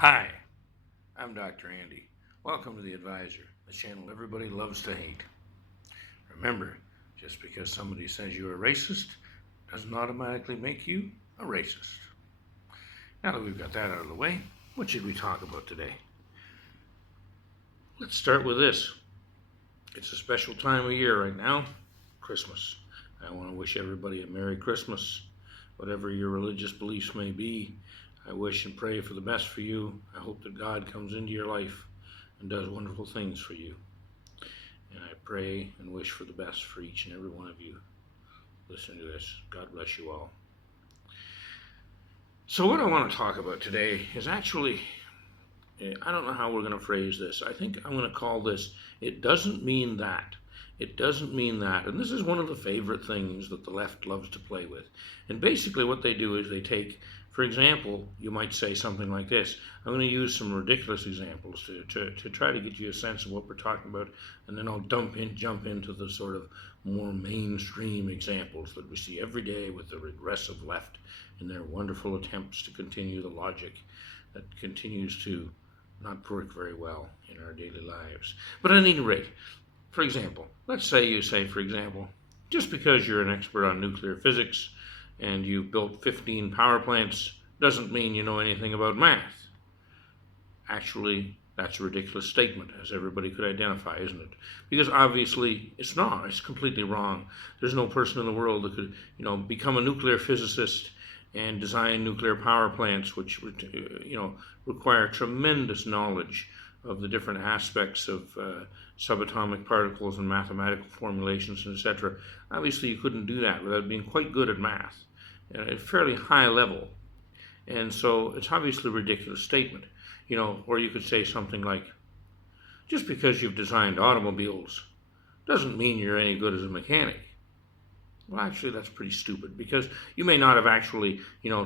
Hi, I'm Dr. Andy. Welcome to The Advisor, the channel everybody loves to hate. Remember, just because somebody says you're a racist doesn't automatically make you a racist. Now that we've got that out of the way, what should we talk about today? Let's start with this. It's a special time of year right now, Christmas. I want to wish everybody a Merry Christmas. Whatever your religious beliefs may be, I wish and pray for the best for you. I hope that God comes into your life and does wonderful things for you. And I pray and wish for the best for each and every one of you. Listen to this. God bless you all. So what I want to talk about today is actually, I don't know how we're going to phrase this. I think I'm going to call this, it doesn't mean that. It doesn't mean that. And this is one of the favorite things that the left loves to play with. And basically what they do is they take, for example, you might say something like this. I'm going to use some ridiculous examples to try to get you a sense of what we're talking about, and then I'll jump into the sort of more mainstream examples that we see every day with the regressive left in their wonderful attempts to continue the logic that continues to not work very well in our daily lives. But at any rate, for example, let's say you say, for example, just because you're an expert on nuclear physics and you've built 15 power plants doesn't mean you know anything about math. Actually, that's a ridiculous statement, as everybody could identify, isn't it? Because obviously it's not. It's completely wrong. There's no person in the world that could, become a nuclear physicist and design nuclear power plants, which, require tremendous knowledge of the different aspects of subatomic particles and mathematical formulations, etc. Obviously, you couldn't do that without being quite good at math at a fairly high level. And so it's obviously a ridiculous statement, or you could say something like, just because you've designed automobiles doesn't mean you're any good as a mechanic. Well, actually, that's pretty stupid, because you may not have actually,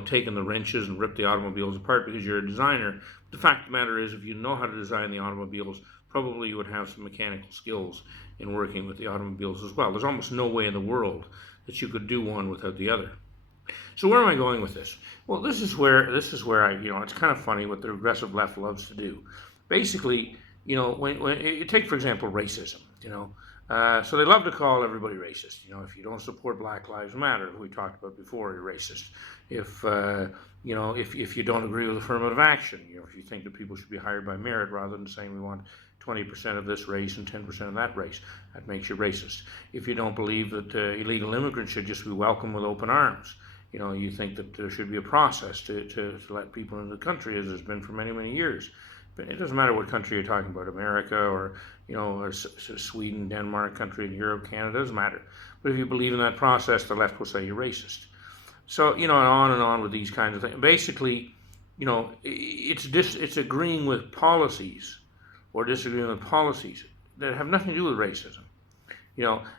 taken the wrenches and ripped the automobiles apart because you're a designer. The fact of the matter is, if you know how to design the automobiles, probably you would have some mechanical skills in working with the automobiles as well. There's almost no way in the world that you could do one without the other. So where am I going with this? Well, this is where it's kind of funny what the regressive left loves to do. Basically, when you take, for example, racism, so they love to call everybody racist. If you don't support Black Lives Matter, who we talked about before, you're racist. If you don't agree with affirmative action, if you think that people should be hired by merit rather than saying we want 20% of this race and 10% of that race, that makes you racist. If you don't believe that illegal immigrants should just be welcomed with open arms, you think that there should be a process to let people into the country, as there's been for many, many years. But it doesn't matter what country you're talking about, America or Sweden, Denmark, country in Europe, Canada, doesn't matter. But if you believe in that process, the left will say you're racist. So, and on with these kinds of things. Basically, it's agreeing with policies or disagreeing with policies that have nothing to do with racism.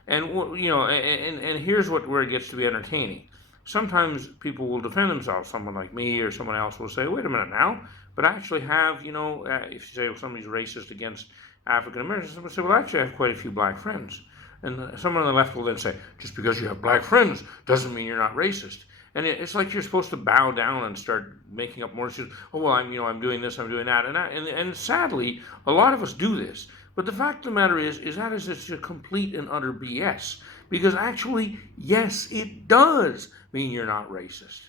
And here's where it gets to be entertaining. Sometimes people will defend themselves. Someone like me or someone else will say, wait a minute now, but actually have, if you say somebody's racist against African Americans, someone will say, well, actually I have quite a few black friends. And someone on the left will then say, just because you have black friends doesn't mean you're not racist. And it's like you're supposed to bow down and start making up more excuses. Oh, well, I'm doing this, I'm doing that. And sadly, a lot of us do this. But the fact of the matter is that is just a complete and utter BS. Because actually, yes, it does mean you're not racist.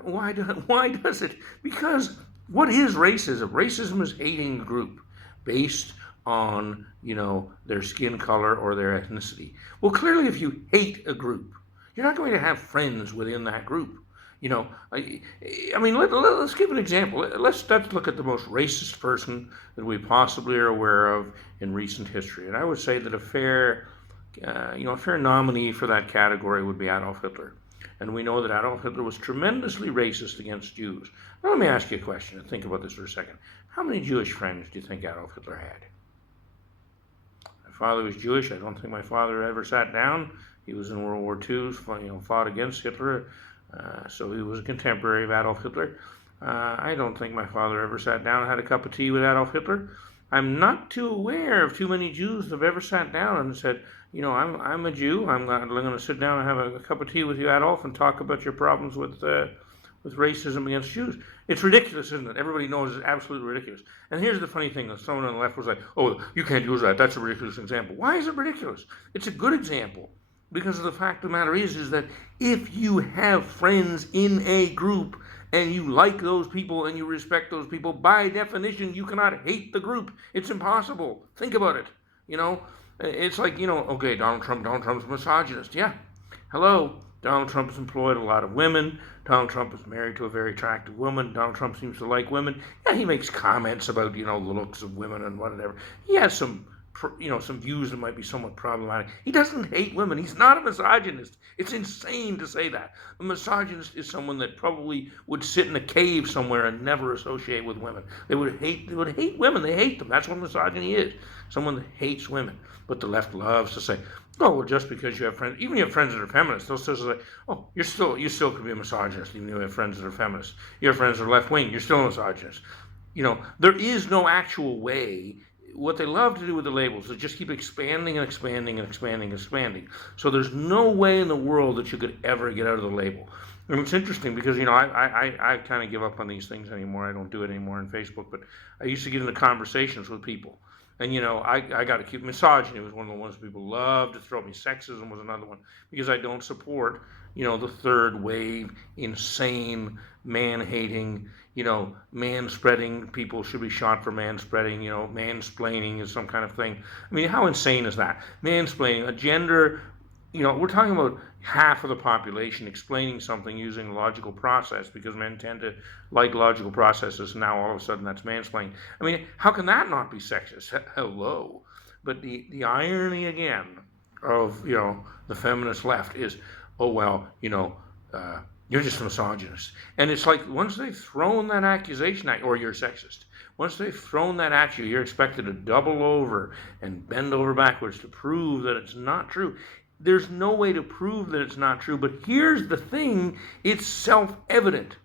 Why does it? Because what is racism? Racism is hating a group based on, their skin color or their ethnicity. Well, clearly, if you hate a group, you're not going to have friends within that group. Let's give an example. Let's look at the most racist person that we possibly are aware of in recent history. And I would say that a fair nominee for that category would be Adolf Hitler. And we know that Adolf Hitler was tremendously racist against Jews. Now, let me ask you a question and think about this for a second. How many Jewish friends do you think Adolf Hitler had? My father was Jewish. I don't think my father ever sat down. He was in World War II, fought against Hitler. So he was a contemporary of Adolf Hitler. I don't think my father ever sat down and had a cup of tea with Adolf Hitler. I'm not too aware of too many Jews that have ever sat down and said, I'm a Jew. I'm going to sit down and have a cup of tea with you, Adolf, and talk about your problems with with racism against Jews. It's ridiculous, isn't it? Everybody knows it's absolutely ridiculous. And here's the funny thing, someone on the left was like, oh, you can't use that. That's a ridiculous example. Why is it ridiculous? It's a good example. Because of the fact of the matter is that if you have friends in a group and you like those people and you respect those people, by definition, you cannot hate the group. It's impossible. Think about it. It's like, okay, Donald Trump's a misogynist. Yeah. Hello. Donald Trump has employed a lot of women. Donald Trump is married to a very attractive woman. Donald Trump seems to like women. Yeah, he makes comments about, the looks of women and whatever. He has some views that might be somewhat problematic. He doesn't hate women. He's not a misogynist. It's insane to say that. A misogynist is someone that probably would sit in a cave somewhere and never associate with women. They would hate women. They hate them. That's what misogyny is. Someone that hates women. But the left loves to say, oh, well, just because you have friends, even if you have friends that are feminists, they'll still say, oh, you still could be a misogynist, even if you have friends that are feminists. You have friends that are left-wing, you're still a misogynist. There is no actual way. What they love to do with the labels is just keep expanding and expanding and expanding and expanding. So there's no way in the world that you could ever get out of the label. And it's interesting because, I kind of give up on these things anymore. I don't do it anymore on Facebook, but I used to get into conversations with people. And, I got to keep misogyny was one of the ones people love to throw at me. Sexism was another one because I don't support, the third wave, insane, man-hating, man-spreading. People should be shot for man-spreading, mansplaining is some kind of thing. I mean, how insane is that? Mansplaining, a gender, we're talking about half of the population explaining something using a logical process because men tend to like logical processes. Now all of a sudden that's mansplaining. I mean, how can that not be sexist? Hello. But the irony again of, the feminist left is, oh, well, you're just a misogynist. And it's like once they've thrown that accusation at you, or you're sexist, once they've thrown that at you, you're expected to double over and bend over backwards to prove that it's not true. There's no way to prove that it's not true, but here's the thing, it's self-evident.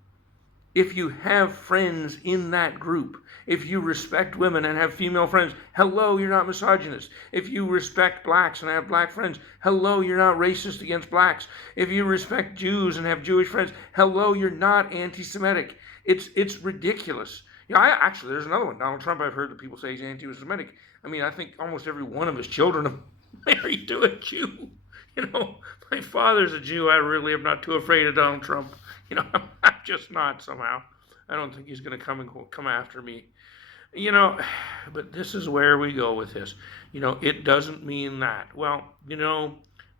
If you have friends in that group, if you respect women and have female friends, hello, you're not misogynist. If you respect blacks and have black friends, hello, you're not racist against blacks. If you respect Jews and have Jewish friends, hello, you're not anti-Semitic. It's ridiculous. Actually, there's another one. Donald Trump, I've heard that people say he's anti-Semitic. I mean, I think almost every one of his children are married to a Jew. My father's a Jew. I really am not too afraid of Donald Trump. I'm just not somehow. I don't think he's going to come after me. But this is where we go with this. It doesn't mean that. Well,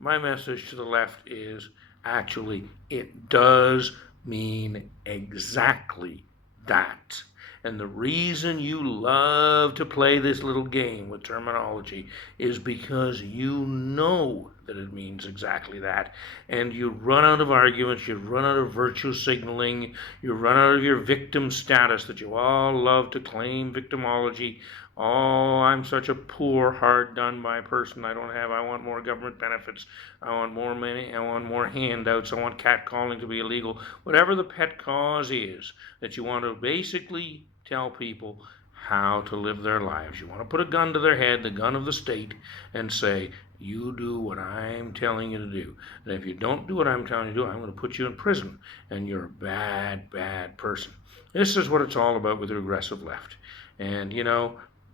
my message to the left is actually it does mean exactly that. And the reason you love to play this little game with terminology is because you know that it means exactly that. And you run out of arguments, you run out of virtue signaling, you run out of your victim status that you all love to claim victimology. Oh, I'm such a poor, hard done by person. I want more government benefits. I want more money. I want more handouts. I want catcalling to be illegal. Whatever the pet cause is that you want to basically tell people how to live their lives. You want to put a gun to their head, the gun of the state, and say, you do what I'm telling you to do. And if you don't do what I'm telling you to do, I'm going to put you in prison. And you're a bad, bad person. This is what it's all about with the regressive left. And,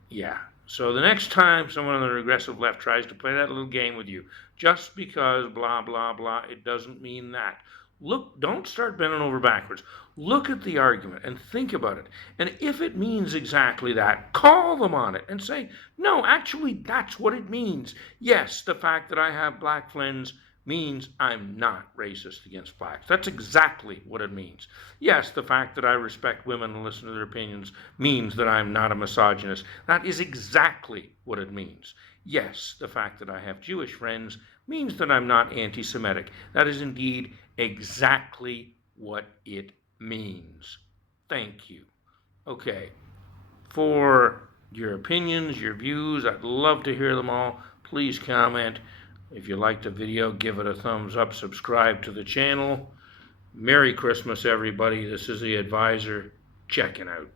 yeah. So the next time someone on the regressive left tries to play that little game with you, just because blah, blah, blah, it doesn't mean that. Look, don't start bending over backwards. Look at the argument and think about it. And if it means exactly that, call them on it and say, no, actually, that's what it means. Yes, the fact that I have black friends means I'm not racist against blacks. That's exactly what it means. Yes, the fact that I respect women and listen to their opinions means that I'm not a misogynist. That is exactly what it means. Yes, the fact that I have Jewish friends means that I'm not anti-Semitic. That is indeed exactly what it means. Thank you. Okay, for your opinions, your views, I'd love to hear them all. Please comment. If you liked the video, give it a thumbs up, subscribe to the channel. Merry Christmas, everybody. This is the Advisor checking out.